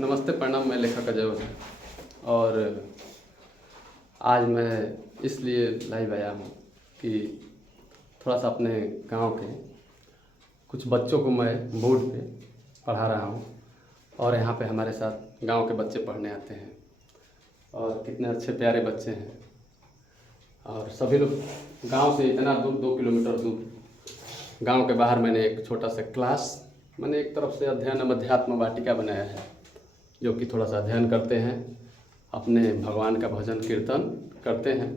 नमस्ते, प्रणाम। मैं लेखक अजय ओझा और आज मैं इसलिए लाइव आया हूँ कि थोड़ा सा अपने गांव के कुछ बच्चों को मैं बोर्ड पे पढ़ा रहा हूँ और यहाँ पे हमारे साथ गांव के बच्चे पढ़ने आते हैं और कितने अच्छे प्यारे बच्चे हैं। और सभी लोग गांव से इतना दूर 2 किलोमीटर दूर गांव के बाहर मैंने एक छोटा सा क्लास मैंने एक तरफ से अध्ययन अध्यात्म वाटिका बनाया है, जो कि थोड़ा सा अध्ययन करते हैं, अपने भगवान का भजन कीर्तन करते हैं।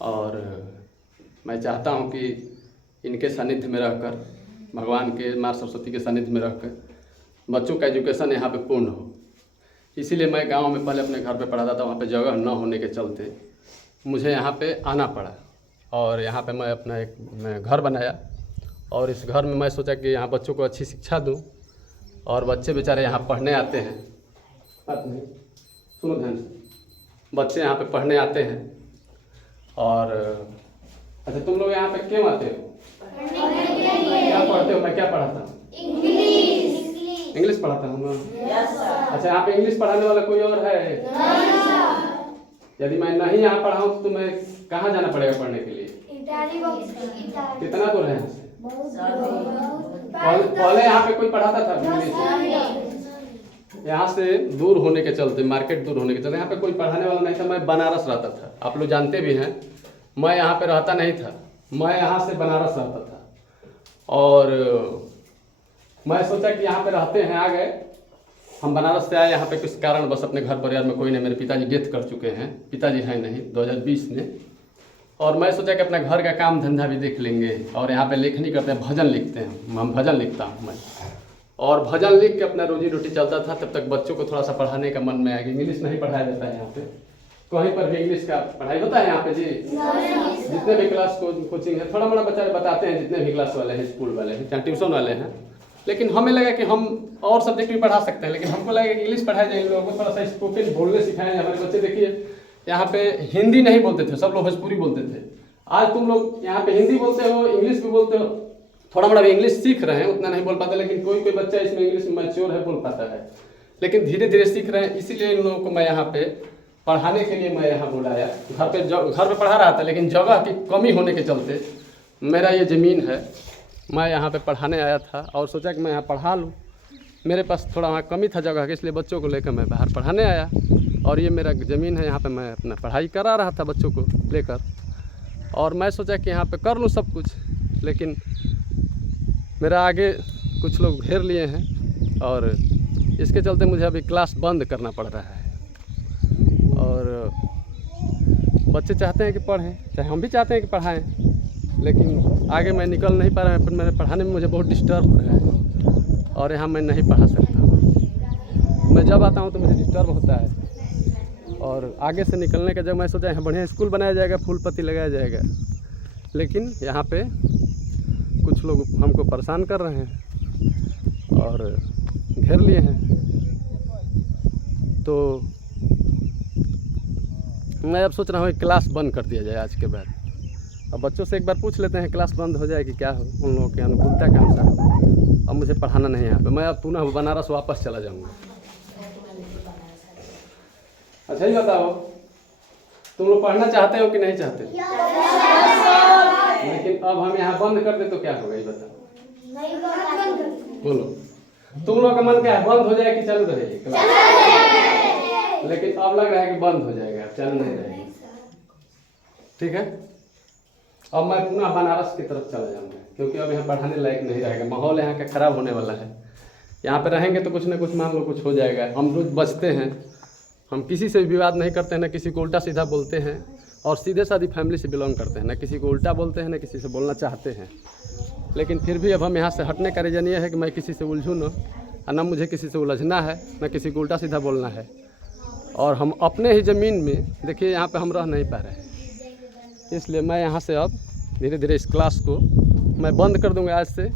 और मैं चाहता हूं कि इनके सानिध्य में रहकर, भगवान के माँ सरस्वती के सानिध्य में रहकर बच्चों का एजुकेशन यहाँ पे पूर्ण हो। इसीलिए मैं गांव में पहले अपने घर पे पढ़ाता था, वहाँ पे जगह न होने के चलते मुझे यहाँ पे आना पड़ा और यहाँ पे मैं अपना एक घर बनाया। और इस घर में मैं सोचा कि यहाँ बच्चों को अच्छी शिक्षा दूँ और बच्चे बेचारे यहाँ पढ़ने आते हैं। सुनो ध्यान से, बच्चे यहाँ पे पढ़ने आते हैं। और अच्छा, तुम लोग यहाँ पे क्यों आते हो? क्या पढ़ते हो? मैं क्या पढ़ाता हूँ? इंग्लिश पढ़ाता हूँ ना। अच्छा, यहाँ पे इंग्लिश पढ़ाने वाला कोई और है? यदि मैं नहीं यहाँ पढ़ाऊँ तो तुम्हें कहाँ जाना पड़ेगा पढ़ने के लिए? कितना दूर है यहाँ से? पहले यहाँ पे कोई पढ़ाता था इंग्लिश? यहाँ से दूर होने के चलते, मार्केट दूर होने के चलते यहाँ पे कोई पढ़ाने वाला नहीं था। मैं बनारस रहता था, आप लोग जानते भी हैं। मैं यहाँ पे रहता नहीं था, मैं यहाँ से बनारस रहता था। और मैं सोचा कि यहाँ पे रहते हैं, आ गए हम। बनारस से आए यहाँ पे किस कारण, बस अपने घर परिवार में कोई नहीं। मेरे पिताजी डेथ कर चुके हैं, पिताजी हैं नहीं 2020 में। और मैं सोचा कि अपना घर का काम धंधा भी देख लेंगे। और यहाँ पे लेखनी करते हैं, भजन लिखते हैं, हम भजन लिखता हूँ मैं। और भजन लिख के अपना रोजी रोटी चलता था। तब तक बच्चों को थोड़ा सा पढ़ाने का मन में आया कि इंग्लिश नहीं पढ़ाया जाता है यहाँ पे, कहीं पर भी इंग्लिश का पढ़ाई होता है यहाँ पे जी? जितने भी क्लास कोचिंग है, थोड़ा मोड़ा बच्चा बताते हैं, जितने भी क्लास वाले हैं, स्कूल वाले हैं, चाहे ट्यूशन वाले हैं। लेकिन हमें लगा कि हम और सब्जेक्ट भी पढ़ा सकते हैं, लेकिन हमको लगा कि इंग्लिश पढ़ाया जाए, इन लोगों को थोड़ा सा स्पोकन बोलने सिखाएं। हमारे बच्चे देखिए यहाँ पे हिंदी नहीं बोलते थे, सब लोग भोजपुरी बोलते थे। आज तुम लोग यहाँ पे हिंदी बोलते हो, इंग्लिश भी बोलते हो, थोड़ा मोड़ा भी इंग्लिश सीख रहे हैं, उतना नहीं बोल पाते। लेकिन कोई कोई बच्चा इसमें इंग्लिश में मैच्योर है, बोल पाता है, लेकिन धीरे धीरे सीख रहे हैं। इसीलिए इन लोगों को मैं यहाँ पे पढ़ाने के लिए मैं यहाँ बुलाया। घर पे पढ़ा रहा था, लेकिन जगह की कमी होने के चलते, मेरा ये ज़मीन है, मैं यहाँ पे पढ़ाने आया था और सोचा कि मैं यहाँ पढ़ा लूँ। मेरे पास थोड़ा वहाँ कमी था जगह की, इसलिए बच्चों को लेकर मैं बाहर पढ़ाने आया। और ये मेरा ज़मीन है, यहाँ पे मैं अपना पढ़ाई करा रहा था बच्चों को लेकर। और मैं सोचा कि यहाँ पे कर लूँ सब कुछ, लेकिन मेरा आगे कुछ लोग घेर लिए हैं और इसके चलते मुझे अभी क्लास बंद करना पड़ रहा है। और बच्चे चाहते हैं कि पढ़ें, चाहे हम भी चाहते हैं कि पढ़ाएं, लेकिन आगे मैं निकल नहीं पा रहा है। फिर मेरे पढ़ाने में मुझे बहुत डिस्टर्ब हो रहा है और यहाँ मैं नहीं पढ़ा सकता हूँ। मैं जब आता हूँ तो मुझे डिस्टर्ब होता है। और आगे से निकलने का जब मैं सोचा यहाँ बढ़िया स्कूल बनाया जाएगा, फूल पत्ती लगाया जाएगा, लेकिन यहाँ पे कुछ लोग हमको परेशान कर रहे हैं और घेर लिए हैं। तो मैं अब सोच रहा हूँ क्लास बंद कर दिया जाए आज के बाद। अब बच्चों से एक बार पूछ लेते हैं, क्लास बंद हो जाए कि क्या हो, उन लोगों की अनुकूलता के अनुसार। अब मुझे पढ़ाना नहीं है यहाँ पे, मैं अब पुनः बनारस वापस चला जाऊँगा। अच्छा ही बताओ, तुम लोग पढ़ना चाहते हो कि नहीं चाहते? लेकिन अब हम यहाँ बंद कर दे तो क्या होगा, ये बताओ? बोलो, तुम लोग का मन क्या है, बंद हो जाए कि चालू रहेगी क्लास? लेकिन अब लग रहा है कि बंद हो जाएगा, चालू नहीं रहेगी। ठीक है, अब मैं पुनः बनारस की तरफ चला जाऊँगा, क्योंकि अब यहाँ पढ़ाने लायक नहीं रहेगा। माहौल यहाँ का खराब होने वाला है। यहाँ पे रहेंगे तो कुछ ना कुछ मान लो कुछ हो जाएगा। हम रोज बचते हैं, हम किसी से विवाद नहीं करते हैं, ना किसी को उल्टा सीधा बोलते हैं, और सीधे सादी फैमिली से बिलोंग करते हैं, ना किसी को उल्टा बोलते हैं, ना किसी से बोलना चाहते हैं। लेकिन फिर भी अब हम यहाँ से हटने का रीज़न ये है कि मैं किसी से उलझूँ ना मुझे किसी से उलझना है, ना किसी को उल्टा सीधा बोलना है। और हम अपने ही ज़मीन में, देखिए यहाँ पे हम रह नहीं पा रहे हैं, इसलिए मैं यहाँ से अब धीरे धीरे इस क्लास को मैं बंद कर दूँगा आज से।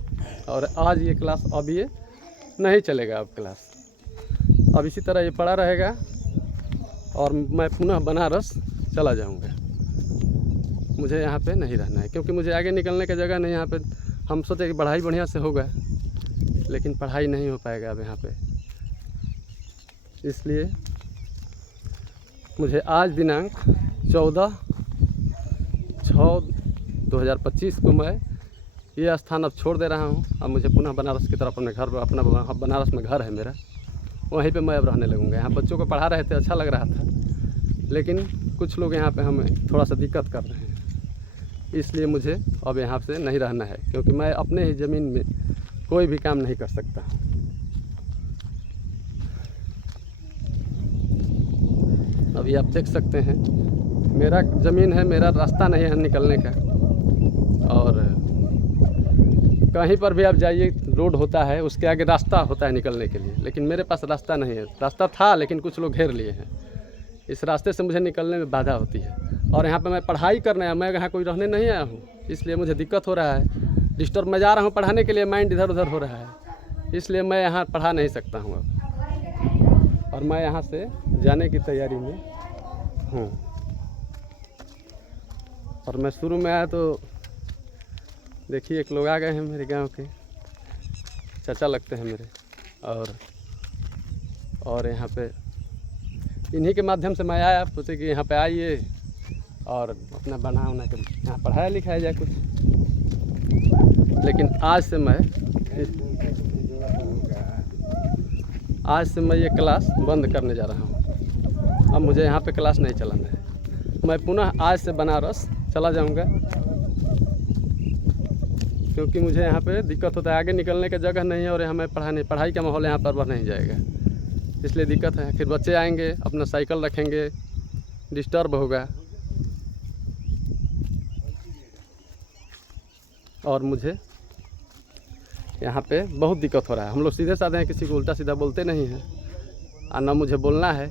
और आज ये क्लास अब ये नहीं चलेगा, अब क्लास अब इसी तरह ये पड़ा रहेगा और मैं पुनः बनारस चला जाऊँगा। मुझे यहाँ पे नहीं रहना है, क्योंकि मुझे आगे निकलने की जगह नहीं। यहाँ पे हम सोचे कि पढ़ाई बढ़िया से होगा, लेकिन पढ़ाई नहीं हो पाएगा अब यहाँ पे। इसलिए मुझे आज दिनांक 14/6/2025 को मैं ये स्थान अब छोड़ दे रहा हूँ। अब मुझे पुनः बनारस की तरफ अपने घर, अपना बनारस में घर है मेरा, वहीं पे मैं अब रहने लगूँगा। यहाँ बच्चों को पढ़ा रहे थे, अच्छा लग रहा था, लेकिन कुछ लोग यहाँ पे हमें थोड़ा सा दिक्कत कर रहे हैं, इसलिए मुझे अब यहाँ से नहीं रहना है, क्योंकि मैं अपने ही ज़मीन में कोई भी काम नहीं कर सकता। अभी आप देख सकते हैं मेरा ज़मीन है, मेरा रास्ता नहीं है निकलने का, और कहीं पर भी आप जाइए रोड होता है, उसके आगे रास्ता होता है निकलने के लिए, लेकिन मेरे पास रास्ता नहीं है। रास्ता था लेकिन कुछ लोग घेर लिए हैं, इस रास्ते से मुझे निकलने में बाधा होती है। और यहाँ पे मैं पढ़ाई करने आया, मैं यहाँ कोई रहने नहीं आया हूँ, इसलिए मुझे दिक्कत हो रहा है। डिस्टर्ब मैं जा रहा हूँ पढ़ाने के लिए, माइंड इधर उधर हो रहा है, इसलिए मैं यहाँ पढ़ा नहीं सकता हूँ अब, और मैं यहाँ से जाने की तैयारी में हूँ। और मैं शुरू में आया तो देखिए एक लोग आ गए हैं, मेरे गांव के चाचा लगते हैं मेरे, और यहाँ पे इन्हीं के माध्यम से मैं आया, सोचे कि यहाँ पे आइए और अपना बना उना के यहाँ पढ़ाया लिखाया जाए कुछ। लेकिन आज से मैं ये क्लास बंद करने जा रहा हूँ। अब मुझे यहाँ पे क्लास नहीं चलाना है, मैं पुनः आज से बनारस चला जाऊँगा, क्योंकि मुझे यहाँ पे दिक्कत होता है, आगे निकलने का जगह नहीं है, और यहाँ मैं पढ़ाई का माहौल यहाँ पर बन नहीं जाएगा, इसलिए दिक्कत है। फिर बच्चे आएंगे, अपना साइकिल रखेंगे, डिस्टर्ब होगा, और मुझे यहाँ पे बहुत दिक्कत हो रहा है। हम लोग सीधे साधे हैं, किसी को उल्टा सीधा बोलते नहीं हैं, और ना मुझे बोलना है।